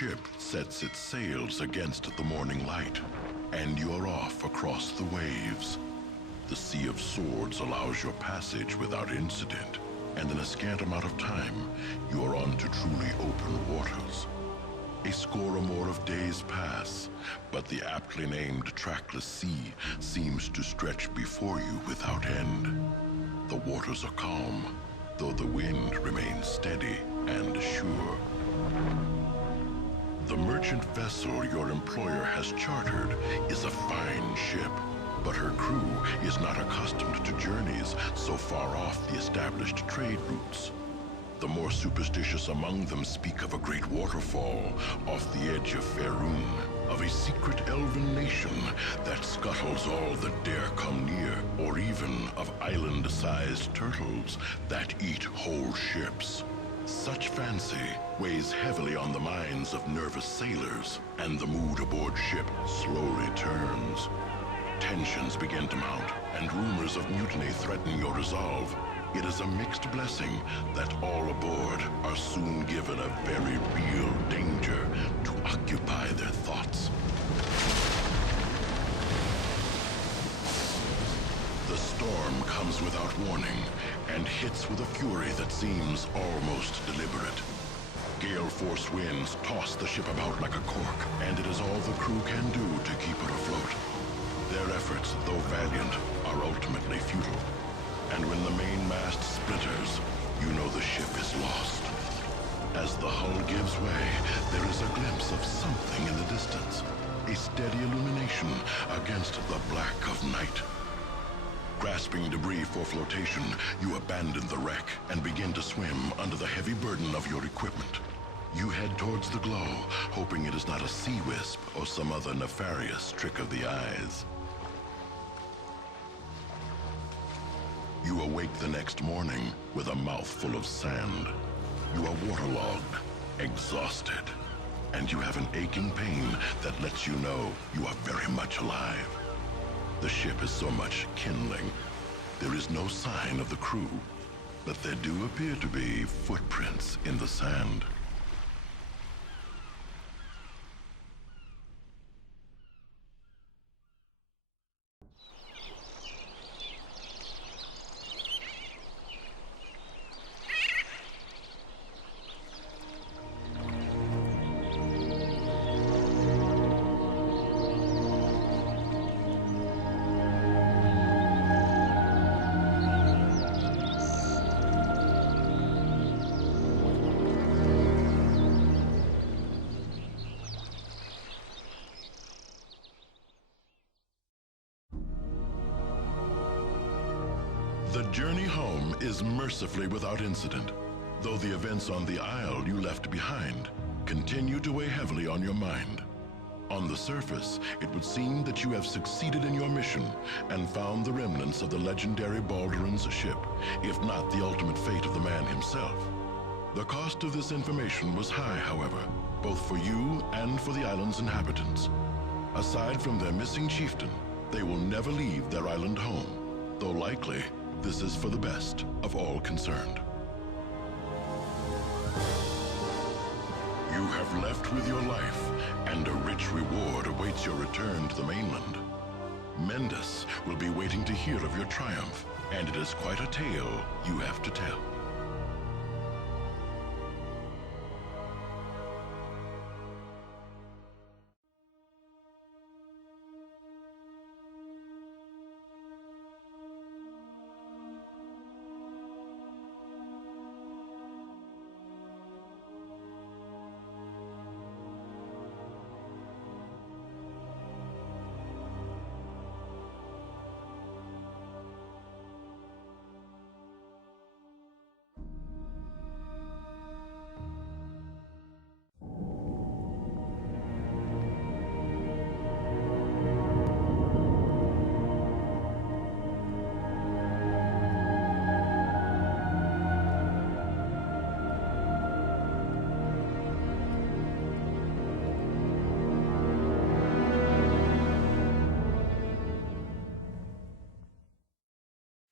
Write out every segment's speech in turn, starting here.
ship sets its sails against the morning light, and you're off across the waves. The Sea of Swords allows your passage without incident, and in a scant amount of time, you are on to truly open waters. A score or more of days pass, but the aptly named trackless sea seems to stretch before you without end. The waters are calm, though the wind remains steady and sure. The merchant vessel your employer has chartered is a fine ship, but her crew is not accustomed to journeys so far off the established trade routes. The more superstitious among them speak of a great waterfall off the edge of Faerun, of a secret elven nation that scuttles all that dare come near, or even of island-sized turtles that eat whole ships. Such fancy weighs heavily on the minds of nervous sailors, and the mood aboard ship slowly turns. Tensions begin to mount, and rumors of mutiny threaten your resolve. It is a mixed blessing that all aboard are soon given a very real danger to occupy their thoughts. The storm comes without warning and hits with a fury that seems almost deliberate. Gale force winds toss the ship about like a cork, and it is all the crew can do to keep her afloat. Their efforts, though valiant, are ultimately futile. And when the main mast splitters, you know the ship is lost. As the hull gives way, there is a glimpse of something in the distance, a steady illumination against the black of night. Grasping debris for flotation, you abandon the wreck and begin to swim under the heavy burden of your equipment. You head towards the glow, hoping it is not a sea wisp or some other nefarious trick of the eyes. You awake the next morning with a mouthful of sand. You are waterlogged, exhausted, and you have an aching pain that lets you know you are very much alive. The ship is so much kindling. There is no sign of the crew, but there do appear to be footprints in the sand. The journey home is mercifully without incident, though the events on the Isle you left behind continue to weigh heavily on your mind. On the surface, it would seem that you have succeeded in your mission and found the remnants of the legendary Baldur's ship, if not the ultimate fate of the man himself. The cost of this information was high, however, both for you and for the island's inhabitants. Aside from their missing chieftain, they will never leave their island home, though likely this is for the best of all concerned. You have left with your life, and a rich reward awaits your return to the mainland. Mendus will be waiting to hear of your triumph, and it is quite a tale you have to tell.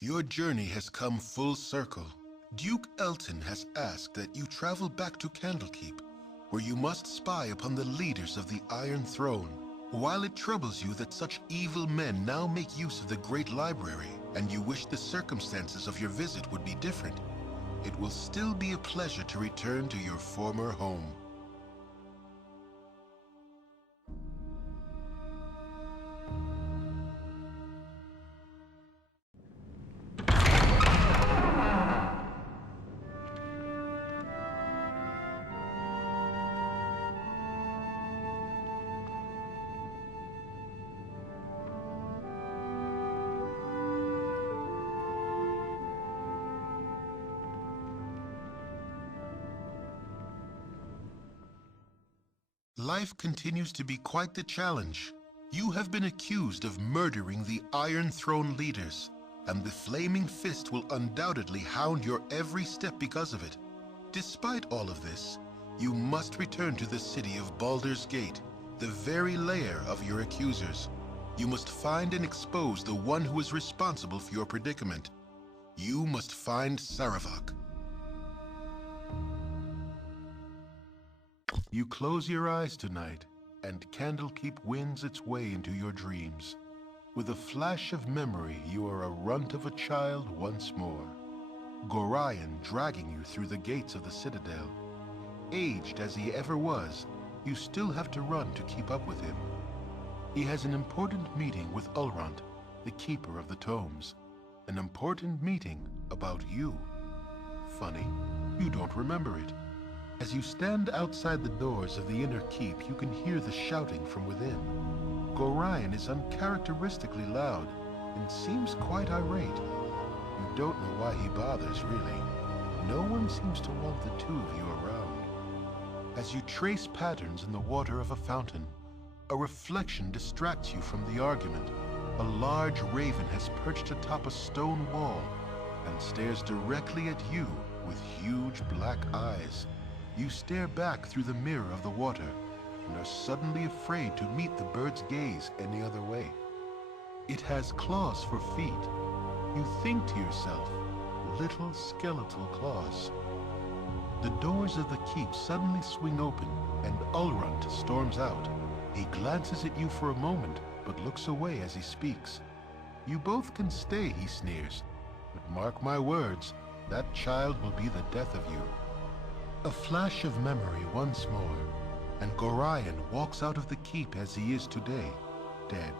Your journey has come full circle. Duke Elton has asked that you travel back to Candlekeep, where you must spy upon the leaders of the Iron Throne. While it troubles you that such evil men now make use of the Great Library, and you wish the circumstances of your visit would be different, it will still be a pleasure to return to your former home. Life continues to be quite the challenge. You have been accused of murdering the Iron Throne leaders, and the Flaming Fist will undoubtedly hound your every step because of it. Despite all of this, you must return to the city of Baldur's Gate, the very lair of your accusers. You must find and expose the one who is responsible for your predicament. You must find Saravak. You close your eyes tonight, and Candlekeep wins its way into your dreams. With a flash of memory, you are a runt of a child once more. Gorion dragging you through the gates of the Citadel. Aged as he ever was, you still have to run to keep up with him. He has an important meeting with Ulrant, the Keeper of the Tomes. An important meeting about you. Funny, you don't remember it. As you stand outside the doors of the inner keep, you can hear the shouting from within. Gorion is uncharacteristically loud and seems quite irate. You don't know why he bothers, really. No one seems to want the two of you around. As you trace patterns in the water of a fountain, a reflection distracts you from the argument. A large raven has perched atop a stone wall and stares directly at you with huge black eyes. You stare back through the mirror of the water and are suddenly afraid to meet the bird's gaze any other way. It has claws for feet. You think to yourself, little skeletal claws. The doors of the keep suddenly swing open and Ulrant storms out. He glances at you for a moment, but looks away as he speaks. You both can stay, he sneers, but mark my words, that child will be the death of you. A flash of memory once more, and Gorion walks out of the keep as he is today, dead.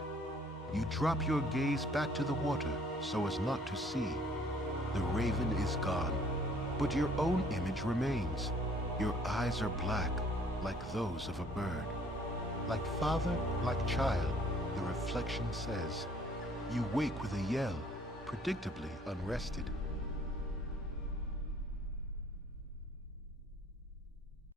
You drop your gaze back to the water so as not to see. The raven is gone, but your own image remains. Your eyes are black, like those of a bird. Like father, like child, the reflection says. You wake with a yell, predictably unrested.